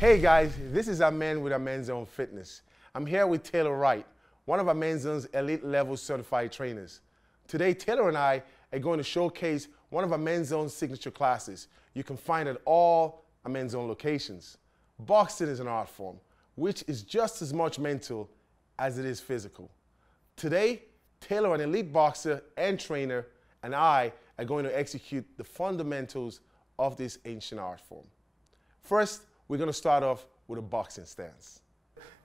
Hey guys, this is Amen with Amenzone Fitness. I'm here with Taylor Wright, one of Amenzone's elite level certified trainers. Today, Taylor and I are going to showcase one of Amenzone's signature classes you can find at all Amenzone locations. Boxing is an art form, which is just as much mental as it is physical. Today, Taylor, an elite boxer and trainer, and I are going to execute the fundamentals of this ancient art form. First, we're going to start off with a boxing stance.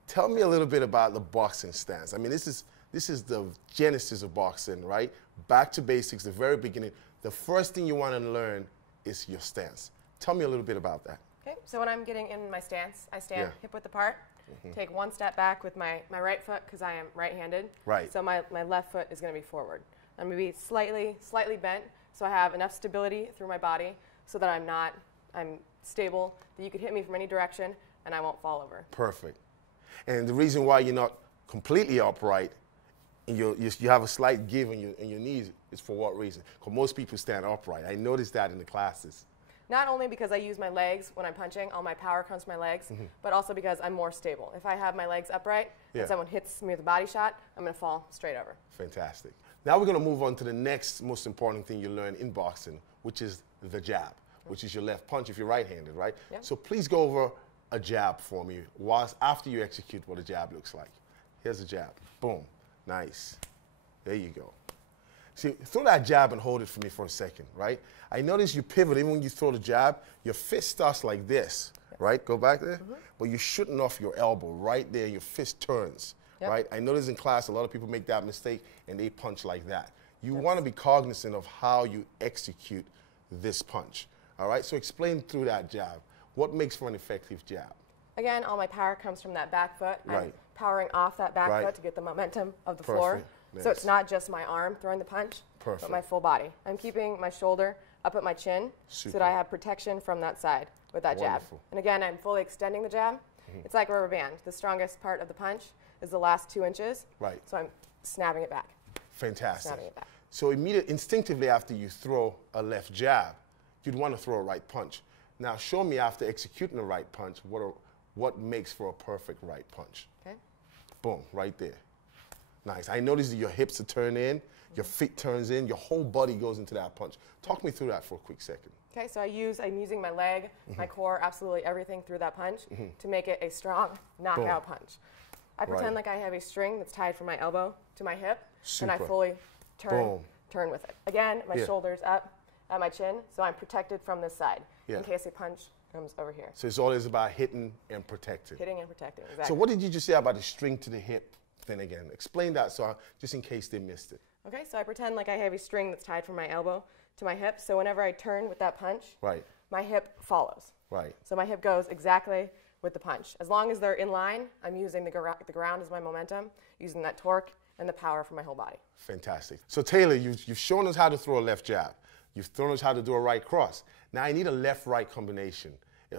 Tell me a little bit about the boxing stance. I mean, this is the genesis of boxing, right? Back to basics, the very beginning. The first thing you want to learn is your stance. Tell me a little bit about that. Okay, so when I'm getting in my stance, I stand hip width apart, take one step back with my right foot because I am right-handed. Right. So my left foot is going to be forward. I'm going to be slightly bent so I have enough stability through my body so that I'm stable, that you could hit me from any direction and I won't fall over. Perfect. And the reason why you're not completely upright and you have a slight give in your knees is for what reason? Because most people stand upright. I noticed that in the classes. Not only because I use my legs when I'm punching, all my power comes from my legs, but also because I'm more stable. If I have my legs upright and someone hits me with a body shot, I'm going to fall straight over. Fantastic. Now we're going to move on to the next most important thing you learn in boxing, which is the jab, which is your left punch if you're right-handed, right? Yep. So please go over a jab for me after you execute what a jab looks like. Here's a jab. Boom. Nice. There you go. See, throw that jab and hold it for me for a second, right? I notice you pivot. Even when you throw the jab, your fist starts like this, right? Go back there. But you're shooting off your elbow right there. Your fist turns, right? I notice in class a lot of people make that mistake and they punch like that. You want to be cognizant of how you execute this punch, all right? So explain through that jab. What makes for an effective jab? Again, all my power comes from that back foot. I'm powering off that back foot to get the momentum of the floor. So it's not just my arm throwing the punch, but my full body. I'm keeping my shoulder up at my chin so that I have protection from that side with that jab. And again, I'm fully extending the jab. It's like a rubber band. The strongest part of the punch is the last 2 inches. Right. So I'm snapping it back. Fantastic. Snapping it back. So instinctively after you throw a left jab, you'd want to throw a right punch. Now show me after executing a right punch what makes for a perfect right punch. Okay. Boom, right there. Nice. I noticed that your hips are turned in, your feet turns in, your whole body goes into that punch. Talk me through that for a quick second. Okay, so I'm using my leg, my core, absolutely everything through that punch to make it a strong knockout punch. I pretend like I have a string that's tied from my elbow to my hip, and I fully turn with it. Again, my shoulder's up at my chin, so I'm protected from this side in case a punch comes over here. So it's always about hitting and protecting. Hitting and protecting, exactly. So what did you just say about the string to the hip thing again? Explain that just in case they missed it. Okay, so I pretend like I have a string that's tied from my elbow to my hip, so whenever I turn with that punch, my hip follows. Right. So my hip goes exactly with the punch. As long as they're in line, I'm using the ground as my momentum, using that torque and the power from my whole body. Fantastic. So Taylor, you've shown us how to throw a left jab. You've thrown us how to do a right cross. Now I need a left-right combination,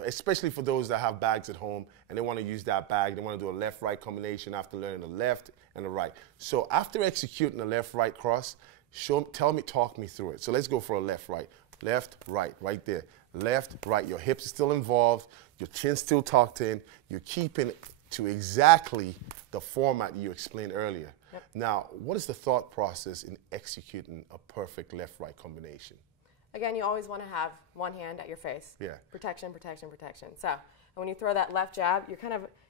especially for those that have bags at home and they want to use that bag. They want to do a left-right combination after learning the left and the right. So after executing a left-right cross, talk me through it. So let's go for a left-right. Left, right there. Left, right. Your hips are still involved. Your chin's still tucked in. You're keeping to exactly the format you explained earlier. Yep. Now, what is the thought process in executing a perfect left-right combination? Again, you always want to have one hand at your face. Yeah. Protection, protection, protection. So when you throw that left jab,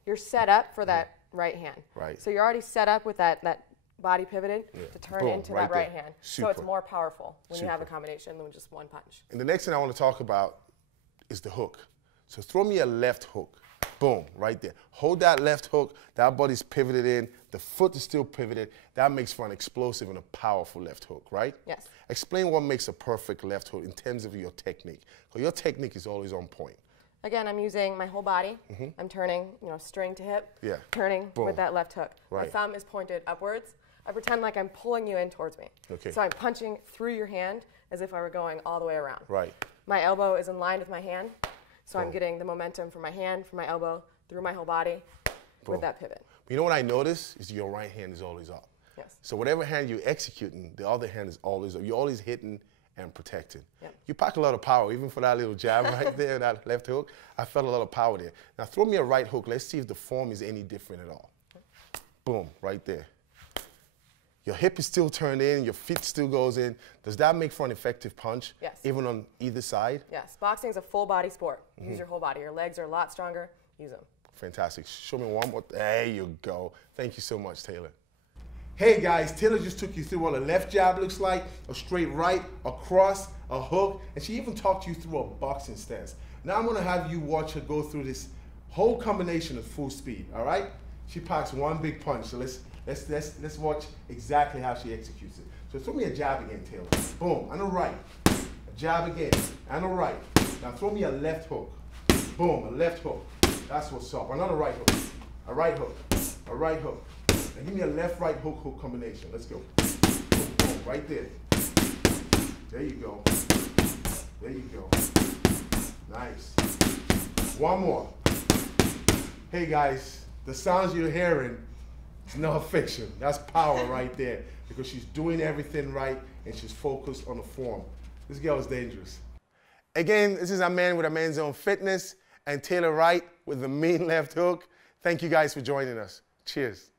you're set up for that right hand. Right. So you're already set up with that body pivoted to turn into that right hand. So it's more powerful when you have a combination than just one punch. And the next thing I want to talk about is the hook. So throw me a left hook. Boom, right there. Hold that left hook. That body's pivoted in. The foot is still pivoted. That makes for an explosive and a powerful left hook, right? Yes. Explain what makes a perfect left hook in terms of your technique. Because your technique is always on point. Again, I'm using my whole body. I'm turning, string to hip, turning with that left hook. My thumb is pointed upwards. I pretend like I'm pulling you in towards me. Okay. So I'm punching through your hand as if I were going all the way around. Right. My elbow is in line with my hand. So I'm getting the momentum from my hand, from my elbow, through my whole body with that pivot. You know what I notice is your right hand is always up. Yes. So whatever hand you're executing, the other hand is always up. You're always hitting and protected. Yep. You pack a lot of power, even for that little jab right there, that left hook. I felt a lot of power there. Now throw me a right hook. Let's see if the form is any different at all. Boom, right there. Your hip is still turned in, your feet still goes in. Does that make for an effective punch? Yes. Even on either side? Yes. Boxing is a full body sport. Use your whole body. Your legs are a lot stronger. Use them. Fantastic. Show me one more. There you go. Thank you so much, Taylor. Hey guys, Taylor just took you through what a left jab looks like, a straight right, a cross, a hook, and she even talked you through a boxing stance. Now I'm gonna have you watch her go through this whole combination at full speed, all right? She packs one big punch, so let's watch exactly how she executes it. So throw me a jab again, Taylor. Boom, and a right. A jab again, and a right. Now throw me a left hook. Boom, a left hook. That's what's up. Another right hook. A right hook. A right hook. Now give me a left-right hook combination. Let's go. Boom, boom, right there. There you go. There you go. Nice. One more. Hey guys, the sounds you're hearing is not fiction. That's power right there, because she's doing everything right and she's focused on the form. This girl is dangerous. Again, this is Amenzone Fitness and Taylor Wright with the mean left hook. Thank you guys for joining us. Cheers.